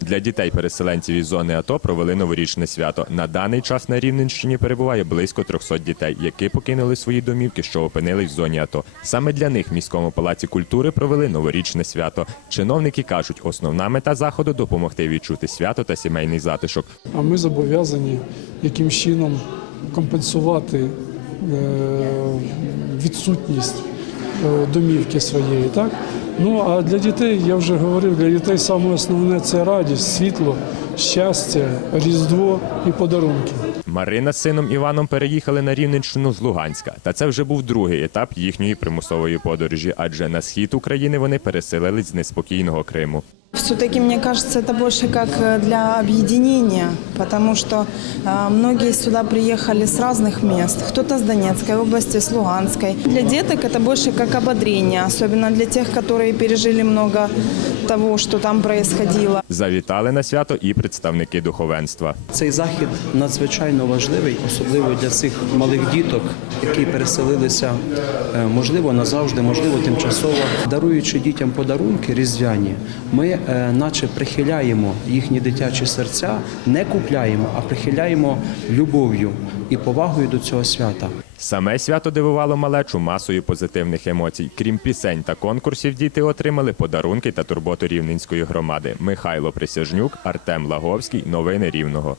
Для дітей-переселенців із зони АТО провели новорічне свято. На даний час на Рівненщині перебуває близько 300 дітей, які покинули свої домівки, що опинились в зоні АТО. Саме для них в міському палаці культури провели новорічне свято. Чиновники кажуть, основна мета заходу допомогти відчути свято та сімейний затишок. А ми зобов'язані яким чином компенсувати е, відсутність е, домівки своєї. Так? Ну а для дітей, я вже говорив, для дітей саме основне це радість, світло, щастя, різдво і подарунки. Марина з сином Іваном переїхали на Рівненщину з Луганська. Та це вже був другий етап їхньої примусової подорожі, адже на схід України вони переселились з неспокійного Криму. Все-таки, мне кажется, это больше как э, для объединения, потому что э, многие сюда приехали с разных мест. Кто-то с Донецкой области, с Луганской. Для деток это больше как ободрение, особенно для тех, которые пережили много того, что там происходило. Завітали на свято і представники духовенства. Цей захід надзвичайно важливий, особливо для цих малих діток, які переселилися, е, можливо, назавжди, можливо, тимчасово. Даруючи дітям подарунки різдвяні, ми е, наче прихиляємо їхні дитячі серця, не купляємо, а прихиляємо любов'ю і повагою до цього свята. Саме свято дивувало малечу масою позитивних емоцій. Крім пісень та конкурсів, діти отримали подарунки та турботу рівненської громади. Михайло Присяжнюк, Артем Лаговський. Новини Рівного.